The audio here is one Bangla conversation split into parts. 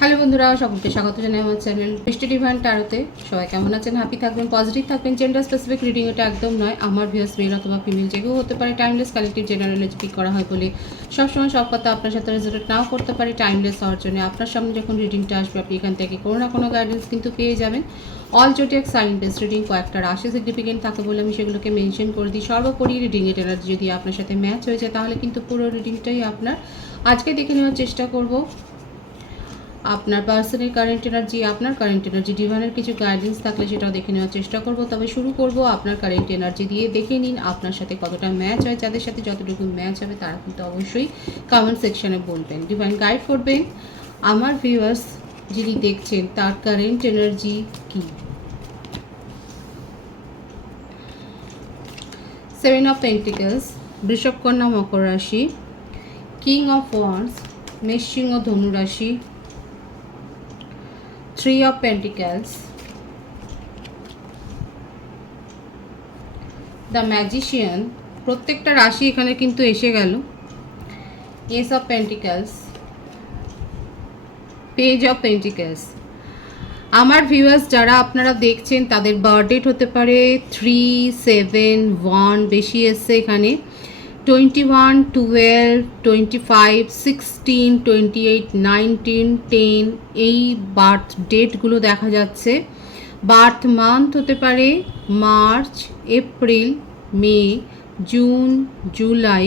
হ্যালো বন্ধুরা, সকলকে স্বাগত জানাই আমার চ্যানেল বৃষ্টি ডিভাইন ট্যারোতে। সবাই কেমন আছেন? হ্যাপি থাকবেন, পজিটিভ থাকবেন। জেন্ডার স্পেসিফিক রিডিং এটা একদম নয়। আমার ভিউয়ার্স মেল অথবা ফিমেল যে কেউ হতে পারে। টাইমলেস কালেক্টিভ জেনারেলে পিক করা হয় বলে সবসময় সব কথা আপনার সাথে রেজোনেট নাও করতে পারে। টাইমলেস হওয়ার জন্য আপনার সামনে যখন রিডিংটা আসবে আপনি এখান থেকে কোনো না কোনো গাইডেন্স কিন্তু পেয়ে যাবেন। All zodiac sign base reading কয়েকটা রাশি সিগনিফিকেন্ট থাকে বলে আমি সেগুলোকে মেনশন করে দিই। সর্বোপরি রিডিংয়ের এনার্জি যদি আপনার সাথে ম্যাচ হয়ে যায় তাহলে কিন্তু পুরো রিডিংটাই আপনার। আজকে দেখে নেওয়ার চেষ্টা করব আপনার পার্সনের কারেন্ট এনার্জি, আপনার কারেন্ট এনার্জি ডিভাইনের কিছু গাইডেন্স থাকলে সেটাও দেখে নেওয়ার চেষ্টা করব। তবে শুরু করব আপনার কারেন্ট এনার্জি দিয়ে। দেখে নিন আপনার সাথে কতটা ম্যাচ হয়। যাদের সাথে যতটুকু ম্যাচ হবে তারা কিন্তু অবশ্যই কমেন্ট সেকশনে বলবেন। ডিভাইন গাইড করবেন আমার ভিউয়ার্স যিনি দেখছেন তার কারেন্ট এনার্জি কী। 7 অফ পেন্টিকলস, বৃষভ কন্যা মকর রাশি, কিং অফ ওয়ান্ডস মেষ সিংহ ধনু রাশি, 3 of Pentacles, the Magician, প্রত্যেকটা রাশি এখানে কিন্তু এসে গেল। S of pentacles, page of pentacles. আমার ভিউয়ার্স যারা আপনারা দেখছেন তাদের বার্থডেট হতে পারে 3, 7, 1, বেশি এসছে এখানে 21, 12, 25, 16, 28, 19, 10 এই বার্থ ডেটগুলো দেখা যাচ্ছে। বার্থ মান্থ হতে পারে মার্চ, এপ্রিল, মে, জুন, জুলাই,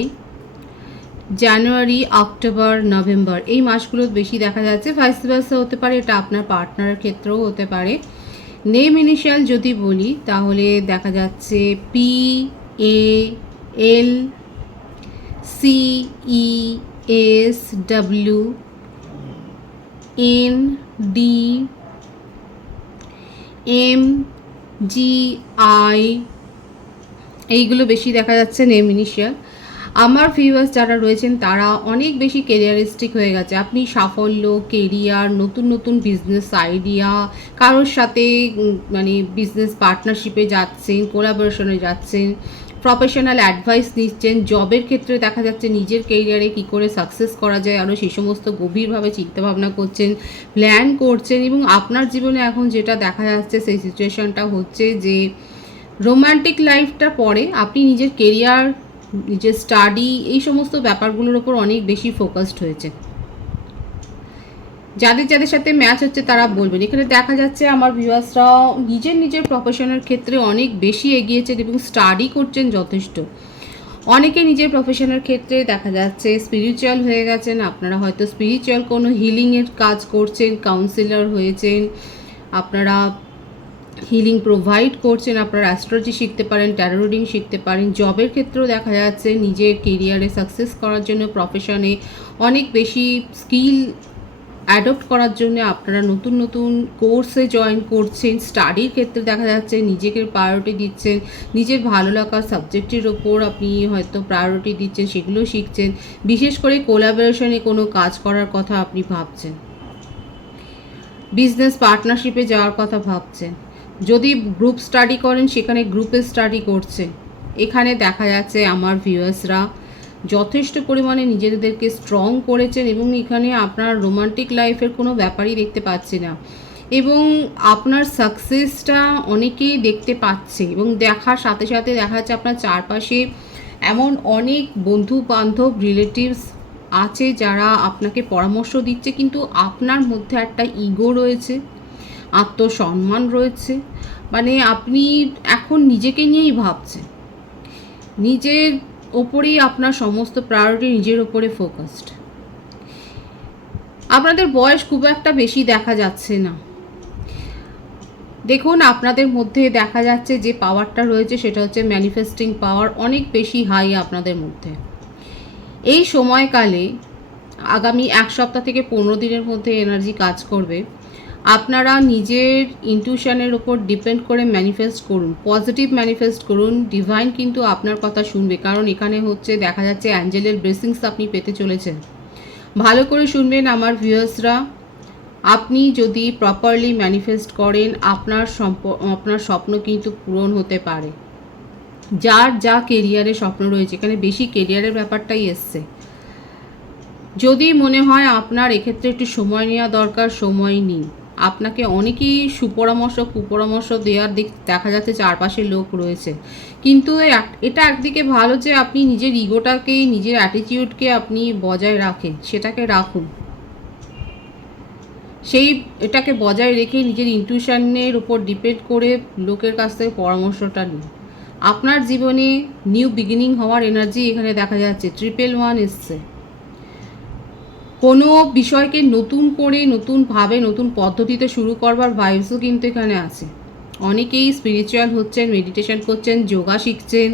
জানুয়ারি, অক্টোবর, নভেম্বর এই মাসগুলো বেশি দেখা যাচ্ছে। ভাইস ভার্সা হতে পারে, এটা আপনার পার্টনারের ক্ষেত্রেও হতে পারে। নেম ইনিশিয়াল যদি বলি তাহলে দেখা যাচ্ছে P, A, L, C, E, S, W, N, D, M, G, I এইগুলো বেশি দেখা যাচ্ছে নেম ইনিশিয়াল। আমার ভিউয়ার্স যারা রয়েছেন তারা অনেক বেশি কেরিয়ারিস্টিক হয়ে গেছে। আপনি সাফল্য, কেরিয়ার, নতুন নতুন বিজনেস আইডিয়া, কারোর সাথে মানে বিজনেস পার্টনারশিপে যাচ্ছেন, কোলাবোরেশনে যাচ্ছেন, প্রফেশনাল অ্যাডভাইস নিচ্ছেন। জবের ক্ষেত্রে দেখা যাচ্ছে নিজের কেরিয়ারে কী করে সাকসেস করা যায় আরও সেই সমস্ত গভীরভাবে চিন্তাভাবনা করছেন, প্ল্যান করছেন। এবং আপনার জীবনে এখন যেটা দেখা যাচ্ছে সেই সিচুয়েশনটা হচ্ছে যে রোম্যান্টিক লাইফটা পরে আপনি নিজের কেরিয়ার, নিজের স্টাডি এই সমস্ত ব্যাপারগুলোর ওপর অনেক বেশি ফোকাসড হয়েছে। যাদের যাদের সাথে ম্যাচ হচ্ছে তারা বলবেন। এখানে দেখা যাচ্ছে আমার ভিউয়ার্সরাও নিজের নিজের প্রফেশনের ক্ষেত্রে অনেক বেশি এগিয়েছেন এবং স্টাডি করছেন যথেষ্ট। অনেকে নিজের প্রফেশনের ক্ষেত্রে দেখা যাচ্ছে স্পিরিচুয়াল হয়ে গেছেন। আপনারা হয়তো স্পিরিচুয়াল কোনো হিলিংয়ের কাজ করছেন, কাউন্সিলর হয়েছেন, আপনারা হিলিং প্রোভাইড করছেন, আপনারা অ্যাস্ট্রোলজি শিখতে পারেন, ট্যারো রিডিং শিখতে পারেন। জবের ক্ষেত্রেও দেখা যাচ্ছে নিজের কেরিয়ারে সাকসেস করার জন্য, প্রফেশনে অনেক বেশি স্কিল অ্যাডপ্ট করার জন্য আপনারা নতুন নতুন কোর্সে জয়েন করছেন। স্টাডির ক্ষেত্রে দেখা যাচ্ছে নিজেকে প্রায়োরিটি দিচ্ছেন, নিজের ভালো লাগার সাবজেক্টের ওপর আপনি হয়তো প্রায়োরিটি দিচ্ছেন, সেগুলো শিখছেন। বিশেষ করে কোলাবোরেশনে কোনো কাজ করার কথা আপনি ভাবছেন, বিজনেস পার্টনারশিপে যাওয়ার কথা ভাবছেন। যদি গ্রুপ স্টাডি করেন সেখানে গ্রুপে স্টাডি করছেন। এখানে দেখা যাচ্ছে আমার ভিউয়ার্সরা যথেষ্ট পরিমাণে নিজেদেরকে স্ট্রং করেছেন এবং এখানে আপনার রোমান্টিক লাইফের কোনো ব্যাপারই দেখতে পাচ্ছি না। এবং আপনার সাকসেসটা অনেকেই দেখতে পাচ্ছে এবং দেখার সাথে সাথে দেখা যাচ্ছে আপনার চারপাশে এমন অনেক বন্ধু বান্ধব রিলেটিভস আছে যারা আপনাকে পরামর্শ দিচ্ছে, কিন্তু আপনার মধ্যে একটা ইগো রয়েছে, আত্মসম্মান রয়েছে। মানে আপনি এখন নিজেকে নিয়েই ভাবছেন, নিজের ওপরেই আপনার সমস্ত প্রায়োরিটি, নিজের ওপরে ফোকাসড। আপনাদের বয়স খুব একটা বেশি দেখা যাচ্ছে না। দেখুন আপনাদের মধ্যে দেখা যাচ্ছে যে পাওয়ারটা রয়েছে সেটা হচ্ছে ম্যানিফেস্টিং পাওয়ার অনেক বেশি হাই আপনাদের মধ্যে। এই সময়কালে আগামী 1 সপ্তাহ থেকে 15 দিনের মধ্যে এনার্জি কাজ করবে। আপনারা নিজের ইনটিউশনের ওপর ডিপেন্ড করে ম্যানিফেস্ট করুন, পজিটিভ ম্যানিফেস্ট করুন। ডিভাইন কিন্তু আপনার কথা শুনবে, কারণ এখানে হচ্ছে দেখা যাচ্ছে অ্যাঞ্জেলের ব্লেসিংস আপনি পেতে চলেছেন। ভালো করে শুনবেন আমার ভিউয়ার্সরা। আপনি যদি প্রপারলি ম্যানিফেস্ট করেন আপনার স্বপ্ন কিন্তু পূরণ হতে পারে। যার যা কেরিয়ারে স্বপ্ন রয়েছে, এখানে বেশি কেরিয়ারের ব্যাপারটাই এসছে। যদি মনে হয় আপনার এক্ষেত্রে একটু সময় নেওয়া দরকার, সময় নিন। আপনাকে অনেকেই সুপরামর্শ কুপরামর্শ দেওয়ার দিক দেখা যাচ্ছে, চারপাশে লোক রয়েছে, কিন্তু এটা একদিকে ভালো যে আপনি নিজের ইগোটাকে, নিজের অ্যাটিটিউডকে আপনি বজায় রাখেন, সেটাকে রাখুন। সেই এটাকে বজায় রেখে নিজের ইনটিউশনের উপর ডিপেন্ড করে লোকের কাছ থেকে পরামর্শটা নিন। আপনার জীবনে নিউ বিগিনিং হওয়ার এনার্জি এখানে দেখা যাচ্ছে। 111 এসছে। কোনো বিষয়কে নতুন করে, নতুনভাবে, নতুন পদ্ধতিতে শুরু করবার ভাইবসও কিন্তু এখানে আছে। অনেকেই স্পিরিচুয়াল হচ্ছেন, মেডিটেশন করছেন, যোগা শিখছেন,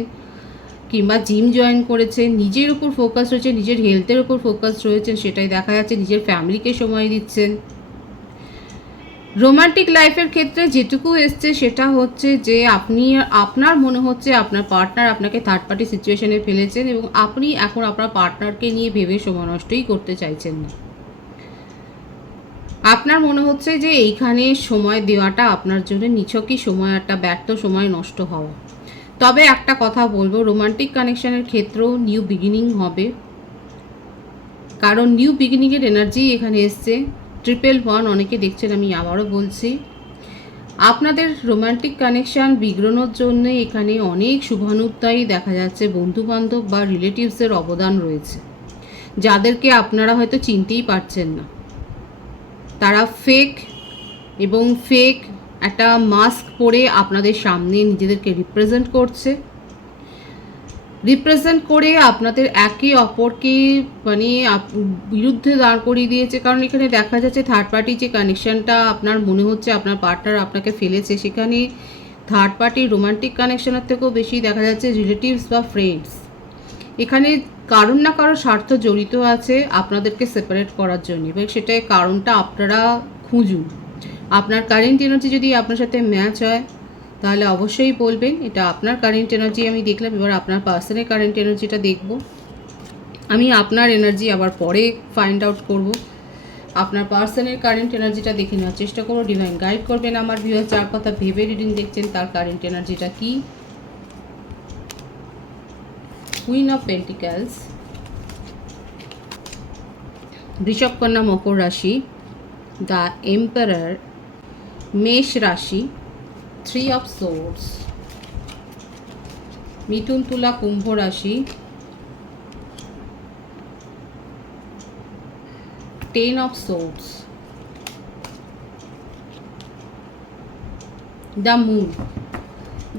কিংবা জিম জয়েন করেছেন, নিজের উপর ফোকাস রয়েছে, নিজের হেলথের উপর ফোকাস রয়েছে, সেটাই দেখা যাচ্ছে। নিজের ফ্যামিলিকে সময় দিচ্ছেন। রোমান্টিক লাইফের ক্ষেত্রে যেটুকু এসছে সেটা হচ্ছে যে আপনার মনে হচ্ছে আপনার পার্টনার আপনাকে থার্ড পার্টি সিচুয়েশনে ফেলেছেন এবং আপনি এখন আপনার পার্টনারকে নিয়ে ভেবে সময় নষ্টই করতে চাইছেন না। আপনার মনে হচ্ছে যে এইখানে সময় দেওয়াটা আপনার জন্য নিছকই সময়, একটা ব্যর্থ সময় নষ্ট হওয়া। তবে একটা কথা বলবো, রোমান্টিক কানেকশনের ক্ষেত্রেও নিউ বিগিনিং হবে, কারণ নিউ বিগিনিংয়ের এনার্জি এখানে এসছে। 111 অনেকে দেখছেন, আমি আবারও বলছি, আপনাদের রোমান্টিক কানেকশান বিগড়ানোর জন্য এখানে অনেক শুভানুধ্যায়ী দেখা যাচ্ছে। বন্ধুবান্ধব বা রিলেটিভসের অবদান রয়েছে, যাদেরকে আপনারা হয়তো চিনতেই পারছেন না। তারা ফেক একটা মাস্ক পরে আপনাদের সামনে নিজেদেরকে রিপ্রেজেন্ট করে আপনাদের একে অপরকে মানে বিরুদ্ধে দাঁড় করিয়ে দিয়েছে। কারণ এখানে দেখা যাচ্ছে থার্ড পার্টি যে কানেকশানটা আপনার মনে হচ্ছে আপনার পার্টনার আপনাকে ফেলেছে, সেখানে থার্ড পার্টির রোমান্টিক কানেকশানের থেকেও বেশি দেখা যাচ্ছে রিলেটিভস বা ফ্রেন্ডস। এখানে কারণ না কারো স্বার্থ জড়িত আছে আপনাদেরকে সেপারেট করার জন্য, এবং সেটাই কারণটা আপনারা খুঁজুন। আপনার কারেন্ট এনার্জি যদি আপনার সাথে ম্যাচ হয় তাহলে অবশ্যই বলবেন। এটা আপনার কারেন্ট এনার্জি আমি দেখলাম, এবার আপনার পার্সনের কারেন্ট এনার্জিটা দেখব। আমি আপনার এনার্জি আবার পরে ফাইন্ড আউট করব। আপনার পার্সনের কারেন্ট এনার্জিটা দেখে নেওয়ার চেষ্টা করব। ডিভাইন গাইড করবেন আমার ভিউয়ার, যার কথা ভেবে রিডিং দেখছেন, তার কারেন্ট এনার্জিটা কি। কুইন অফ পেন্টিক্যালস, বৃষভ, কন্যা, মকর রাশি, দ্য এম্পারার, মেষ রাশি, 3 অফ সোর্ডস, মিথুন, তুলা, কুম্ভ রাশি, 10 অফ সোর্ডস, দ্য মুন।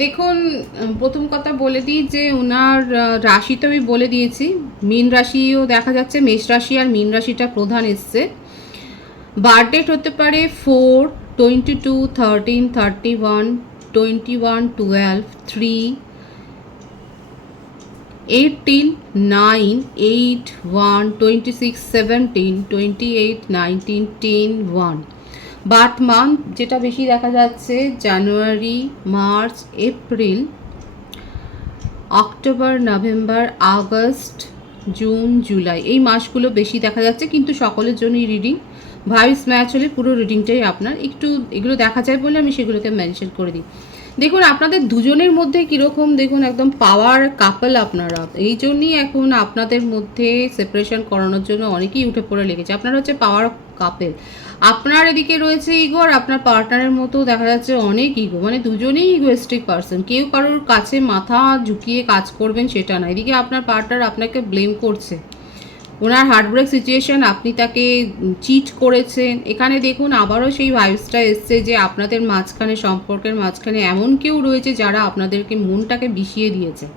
দেখুন, প্রথম কথা বলে দিই যে ওনার রাশি তো আমি বলে দিয়েছি। মীন রাশিও দেখা যাচ্ছে, মেষ রাশি আর মীন রাশিটা প্রধান এসছে। বার্থডেট হতে পারে 4, 22, 13, 31, 21, 12, 3, 18, 9, 8, 1, 26, 17, 28, 19, 10, 1। বার্থ মান্থ যেটা বেশি দেখা যাচ্ছে January, March, April, October, November, August, June, July, এই মাসগুলো বেশি দেখা যাচ্ছে। কিন্তু সকলের জন্যই রিডিং, ভাইস ম্যাচ হলে পুরো রিডিংটাই আপনার। একটু এগুলো দেখা যায় বলে আমি সেগুলোকে মেনশন করে দিই। দেখুন আপনাদের দুজনের মধ্যে কীরকম, দেখুন একদম পাওয়ার কাপল আপনারা। এই জন্যই এখন আপনাদের মধ্যে সেপারেশন করানোর জন্য অনেকেই উঠে পড়ে লেগেছে। আপনারা হচ্ছে পাওয়ার কাপল। আপনার এদিকে রয়েছে ইগো, আর আপনার পার্টনারের মতো দেখা যাচ্ছে অনেক ইগো, মানে দুজনেই ইগোয়েস্টিক পারসন। কেউ কারোর কাছে মাথা ঝুঁকিয়ে কাজ করবেন সেটা না। এদিকে আপনার পার্টনার আপনাকে ব্লেম করছে, ওনার হার্টব্রেক সিচুয়েশন, আপনি তাকে চিট করেছেন। এখানে দেখুন আবারও সেই ভাইবসটা এসছে যে আপনাদের মাঝখানে, সম্পর্কের মাঝখানে এমন কেউ রয়েছে যারা আপনাদেরকে মনটাকে বিষিয়ে দিয়েছে।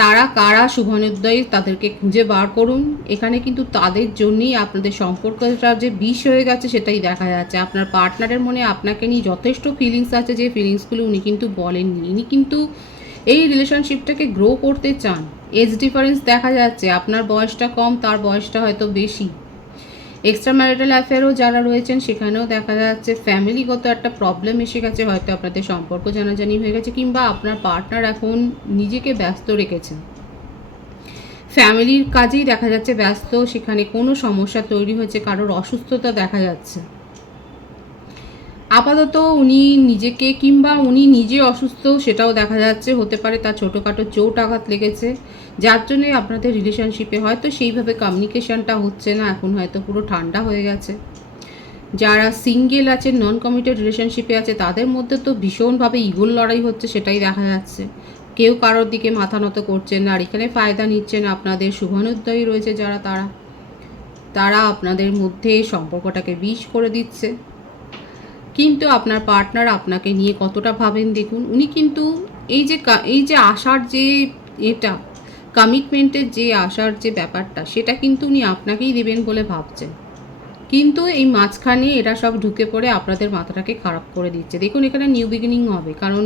তারা কারা, শুভানুধ্যায়ী, তাদেরকে খুঁজে বার করুন। এখানে কিন্তু তাদের জন্যই আপনাদের সম্পর্কটা যে বিষ হয়ে গেছে সেটাই দেখা যাচ্ছে। আপনার পার্টনারের মনে আপনাকে নিয়ে যথেষ্ট ফিলিংস আছে, যে ফিলিংসগুলো উনি কিন্তু বলেননি। উনি কিন্তু এই রিলেশনশিপটাকে গ্রো করতে চান। এজ ডিফারেন্স দেখা যাচ্ছে, আপনার বয়সটা কম, তার বয়সটা হয়তো বেশি। এক্সট্রা ম্যারিটাল অ্যাফেয়ারও যারা রয়েছেন সেখানেও দেখা যাচ্ছে ফ্যামিলিগত একটা প্রবলেম এসে গেছে, হয়তো আপনাদের সম্পর্ক জানাজানি হয়ে গেছে, কিংবা আপনার পার্টনার এখন নিজেকে ব্যস্ত রেখেছেন, ফ্যামিলির কাজেই দেখা যাচ্ছে ব্যস্ত। সেখানে কোনো সমস্যা তৈরি হয়েছে, কারোর অসুস্থতা দেখা যাচ্ছে। আপাতত উনি নিজেকে কিংবা উনি নিজে অসুস্থ সেটাও দেখা যাচ্ছে, হতে পারে তার ছোটোখাটো চোট আঘাত লেগেছে, যার জন্যে আপনাদের রিলেশনশিপে হয়তো সেইভাবে কমিউনিকেশনটা হচ্ছে না, এখন হয়তো পুরো ঠান্ডা হয়ে গেছে। যারা সিঙ্গেল আছে, নন কমিটেড রিলেশনশিপে আছে, তাদের মধ্যে তো ভীষণভাবে ইগোর লড়াই হচ্ছে, সেটাই দেখা যাচ্ছে। কেউ কারোর দিকে মাথা নত করছেন না, আর এখানে ফায়দা নিচ্ছেন আপনাদের শুভানুদ্দয়ী রয়েছে যারা, তারা আপনাদের মধ্যে সম্পর্কটাকে বিষ করে দিচ্ছে। কিন্তু আপনার পার্টনার আপনাকে নিয়ে কতটা ভাবেন দেখুন। উনি কিন্তু এই যে আশার যে এটা কমিটমেন্টের যে আশার যে ব্যাপারটা, সেটা কিন্তু উনি আপনাকেই দেবেন বলে ভাবছেন। কিন্তু এই মাঝখানে এরা সব ঢুকে পড়ে আপনাদের মাথাটাকে খারাপ করে দিচ্ছে। দেখুন এখানে নিউ বিগিনিং হবে, কারণ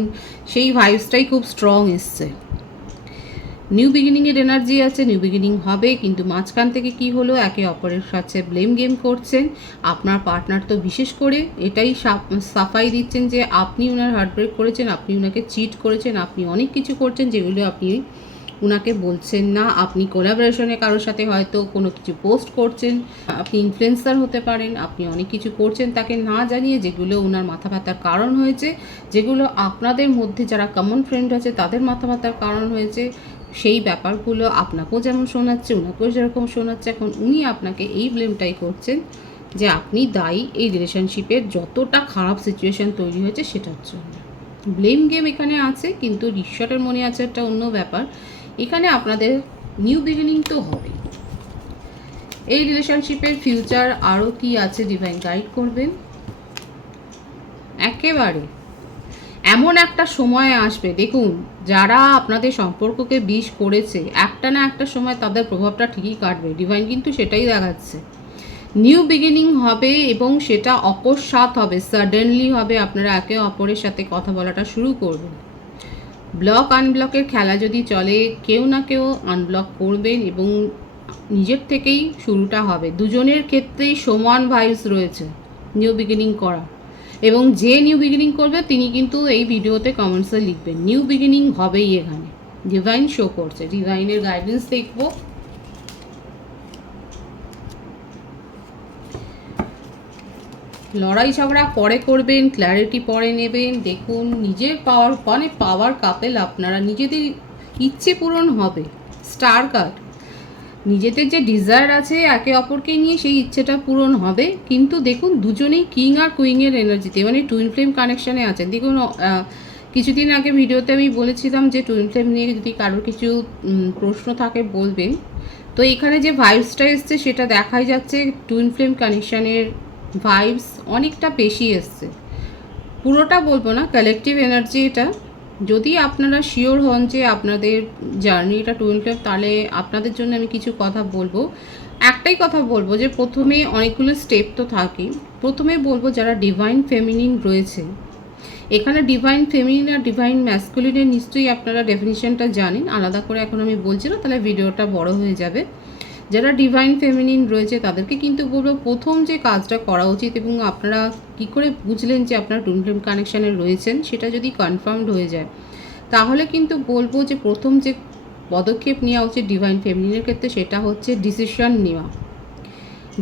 সেই ভাইবসটাই খুব স্ট্রং এসছে। নিউ বিগিনিংয়ের এনার্জি আছে, নিউ বিগিনিং হবে, কিন্তু মাঝখান থেকে কি হলো, একে অপরের সাথে ব্লেম গেম করছেন। আপনার পার্টনার তো বিশেষ করে এটাই সাফাই দিচ্ছেন যে আপনি ওনার হার্টব্রেক করেছেন, আপনি ওনাকে চিট করেছেন, আপনি অনেক কিছু করছেন যেগুলো আপনি উনাকে বলছেন না। আপনি কোলাবোরেশনে কারোর সাথে হয়তো কোনো কিছু পোস্ট করছেন, আপনি ইনফ্লুয়েন্সার হতে পারেন, আপনি অনেক কিছু করছেন তাকে না জানিয়ে, যেগুলো ওনার মাথা ব্যথার কারণ হয়েছে, যেগুলো আপনাদের মধ্যে যারা কমন ফ্রেন্ড আছে তাদের মাথা ব্যথার কারণ হয়েছে। সেই ব্যাপারগুলো আপনাকেও যেমন শোনাচ্ছে, ওনাকেও যেরকম শোনাচ্ছে। এখন উনি আপনাকে এই ব্লেমটাই করছেন যে আপনি দায়ী এই রিলেশনশিপের যতটা খারাপ সিচুয়েশান তৈরি হয়েছে সেটার জন্য। ব্লেম গেম এখানে আছে, কিন্তু ঈশ্বরের মনে আছে একটা অন্য ব্যাপার। এখানে আপনাদের নিউ বিগিনিং তো হবে। এই রিলেশনশিপের ফিউচার আরও কি আছে ডিভাইন গাইড করবেন। একেবারে এমন একটা সময় আসবে, দেখুন যারা আপনাদের সম্পর্ককে বিষ করেছে, একটা না একটা সময় তাদের প্রভাবটা ঠিকই কাটবে। ডিভাইন কিন্তু সেটাই দেখাচ্ছে। নিউ বিগিনিং হবে এবং সেটা অকস্মাৎ হবে, সাডেনলি হবে। আপনারা একে অপরের সাথে কথা বলাটা শুরু করবেন। ব্লক আনব্লকের খেলা যদি চলে, কেউ না কেউ আনব্লক করবেন এবং নিজের থেকেই শুরুটা হবে। দুজনের ক্ষেত্রেই সমান ভাইবস রয়েছে নিউ বিগিনিং করা, এবং যে নিউ বিগিনিং করবে তিনি কিন্তু এই ভিডিওতে কমেন্টসে লিখবেন নিউ বিগিনিং হবেই। এখানে ডিভাইন শো করছে, ডিভাইনের গাইডেন্স দেখবো। লড়াই ঝগড়া পরে করবেন, ক্ল্যারিটি পরে নেবেন। দেখুন নিজের পাওয়ার কাপেল আপনারা, নিজেদের ইচ্ছে পূরণ হবে। স্টার কার্ড, নিজেদের যে ডিজায়ার আছে একে অপরকে নিয়ে, সেই ইচ্ছেটা পূরণ হবে। কিন্তু দেখুন দুজনেই কিং আর কুইংয়ের এনার্জিতে, মানে টুইন ফ্লেম কানেকশানে আছেন। দেখুন কিছুদিন আগে ভিডিওতে আমি বলেছিলাম যে টুইন ফ্লেম নিয়ে যদি কারোর কিছু প্রশ্ন থাকে বলবেন। তো এখানে যে ভাইবসটা এসছে সেটা দেখাই যাচ্ছে টুইন ফ্লেম কানেকশানের ভাইবস অনেকটা বেশি এসছে। পুরোটা বলবো না, কালেকটিভ এনার্জি এটা। যদি আপনারা শিওর হন যে আপনাদের জার্নিটা টুইন ফ্লেম, তাহলে আপনাদের জন্য আমি কিছু কথা বলবো। একটাই কথা বলবো যে প্রথমে অনেকগুলো স্টেপ তো থাকে। প্রথমে বলবো যারা ডিভাইন ফেমিনিন রয়েছে, এখানে ডিভাইন ফেমিনিন আর ডিভাইন ম্যাসকুলিনের নিশ্চয়ই আপনারা ডেফিনিশনটা জানেন, আলাদা করে এখন আমি বলছি না, তাহলে ভিডিওটা বড় হয়ে যাবে। যারা ডিভাইন ফেমিনিন রয়েছে তাদেরকে কিন্তু বলবো প্রথম যে কাজটা করা উচিত, এবং আপনারা কি করে বুঝলেন যে আপনারা টুইন ফ্লেম কানেকশানে রয়েছেন, সেটা যদি কনফার্মড হয়ে যায়, তাহলে কিন্তু বলবো যে প্রথম যে পদক্ষেপ নেওয়া উচিত ডিভাইন ফেমিনিনের ক্ষেত্রে, সেটা হচ্ছে ডিসিশন নেওয়া।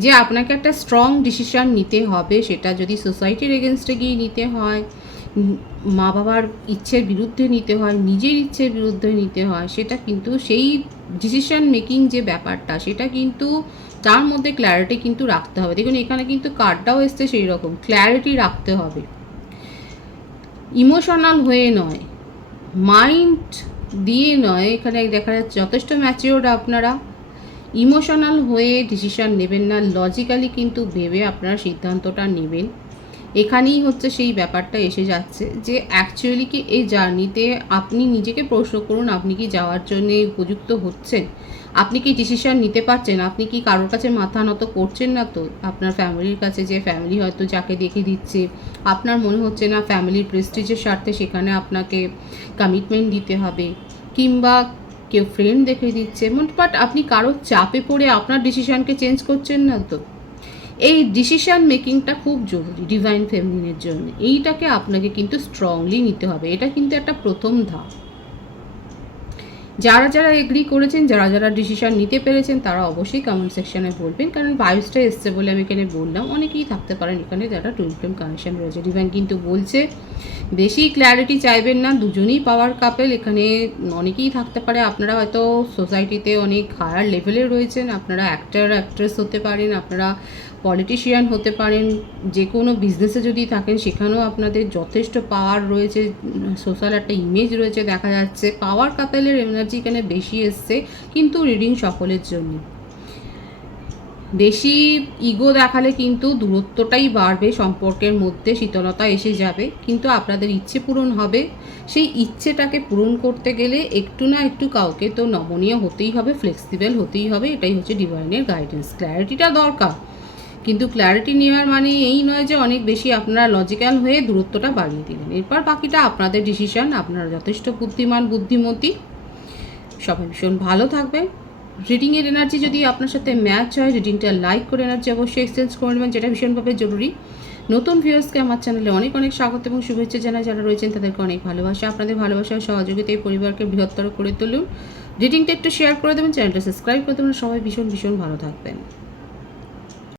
যে আপনাকে একটা স্ট্রং ডিসিশন নিতে হবে, সেটা যদি সোসাইটির এগেনস্টে গিয়ে নিতে হয়, মা বাবার ইচ্ছের বিরুদ্ধে নিতে হয়, নিজের ইচ্ছের বিরুদ্ধে নিতে হয়, সেটা কিন্তু সেই ডিসিশন মেকিং যে ব্যাপারটা, সেটা কিন্তু তার মধ্যে ক্ল্যারিটি কিন্তু রাখতে হবে। দেখুন এখানে কিন্তু কার্ডটাও এসছে সেই রকম, ক্ল্যারিটি রাখতে হবে। ইমোশনাল হয়ে নয়, মাইন্ড দিয়ে নয়, এখানে দেখা যাচ্ছে যথেষ্ট ম্যাচিওর্ড আপনারা। ইমোশনাল হয়ে ডিসিশন নেবেন না, লজিক্যালি কিন্তু ভেবে আপনারা সিদ্ধান্তটা নেবেন। এখানেই হচ্ছে সেই ব্যাপারটা এসে যাচ্ছে যে অ্যাকচুয়ালি কি এই জার্নিতে আপনি নিজেকে প্রশ্ন করুন, আপনি কি যাওয়ার জন্যে উপযুক্ত হচ্ছেন, আপনি কি ডিসিশন নিতে পারছেন, আপনি কি কারোর কাছে মাথা নত করছেন না তো আপনার ফ্যামিলির কাছে, যে ফ্যামিলি হয়তো যাকে দেখে দিচ্ছে, আপনার মনে হচ্ছে না ফ্যামিলির প্রেস্টিজের স্বার্থে সেখানে আপনাকে কমিটমেন্ট দিতে হবে, কিংবা কেউ ফ্রেন্ড দেখে দিচ্ছে, বাট আপনি কারোর চাপে পড়ে আপনার ডিসিশনকে চেঞ্জ করছেন না তো। এই ডিসিশন মেকিংটা খুব জরুরি ডিভাইন ফেমিনিনের জন্য, এইটাকে আপনাকে কিন্তু স্ট্রংলি নিতে হবে। এটা কিন্তু একটা প্রথম ধাপ। যারা যারা এগ্রি করেছেন, যারা যারা ডিসিশন নিতে পেরেছেন, তারা অবশ্যই কমেন্ট সেকশনে বলবেন, কারণ ভাইবসটা এসছে বলে আমি এখানে বললাম। অনেকেই থাকতে পারেন এখানে যারা টুইন ফ্লেম কানেকশন রয়েছে। ডিভাইন কিন্তু বলছে বেশি ক্ল্যারিটি চাইবেন না, দুজনেই পাওয়ার কাপেল। এখানে অনেকেই থাকতে পারে, আপনারা হয়তো সোসাইটিতে অনেক হায়ার লেভেলে রয়েছেন, আপনারা অ্যাক্টর অ্যাক্ট্রেস হতে পারেন, আপনারা পলিটিশিয়ান হতে পারেন, যে কোনো বিজনেসে যদি থাকেন সেখানেও আপনাদের যথেষ্ট পাওয়ার রয়েছে, সোশ্যাল একটা ইমেজ রয়েছে দেখা যাচ্ছে। পাওয়ার কাপেলের এনার্জি এখানে বেশি এসছে, কিন্তু রিডিং সকলের জন্য। বেশি ইগো দেখালে কিন্তু দূরত্বটাই বাড়বে, সম্পর্কের মধ্যে শীতলতা এসে যাবে, কিন্তু আপনাদের ইচ্ছে পূরণ হবে। সেই ইচ্ছেটাকে পূরণ করতে গেলে একটু না একটু কাউকে তো নমনীয় হতেই হবে, ফ্লেক্সিবল হতেই হবে। এটাই হচ্ছে ডিভাইনের গাইডেন্স। ক্ল্যারিটিটা দরকার, কিন্তু ক্ল্যারিটি নেওয়ার মানে এই নয় যে অনেক বেশি আপনারা লজিক্যাল হয়ে দূরত্বটা বাড়িয়ে দিলেন। এরপর বাকিটা আপনাদের ডিসিশন, আপনারা যথেষ্ট বুদ্ধিমান বুদ্ধিমতী। সবাই ভীষণ ভালো থাকবেন। রিডিংয়ের এনার্জি যদি আপনার সাথে ম্যাচ হয়, রিডিংটা লাইক করে এনার্জি অবশ্যই এক্সচেঞ্জ করে নেবেন, যেটা ভীষণভাবে জরুরি। নতুন ভিউয়ার্সকে আমার চ্যানেলে অনেক অনেক স্বাগত এবং শুভেচ্ছা জানাই। যারা রয়েছেন তাদেরকে অনেক ভালোবাসা। আপনাদের ভালোবাসা ও সহযোগিতা এই পরিবারকে বৃহত্তর করে তুলুন। রিডিংটা একটু শেয়ার করে দেবেন, চ্যানেলটা সাবস্ক্রাইব করে দেবেন। সবাই ভীষণ ভীষণ ভালো থাকবেন।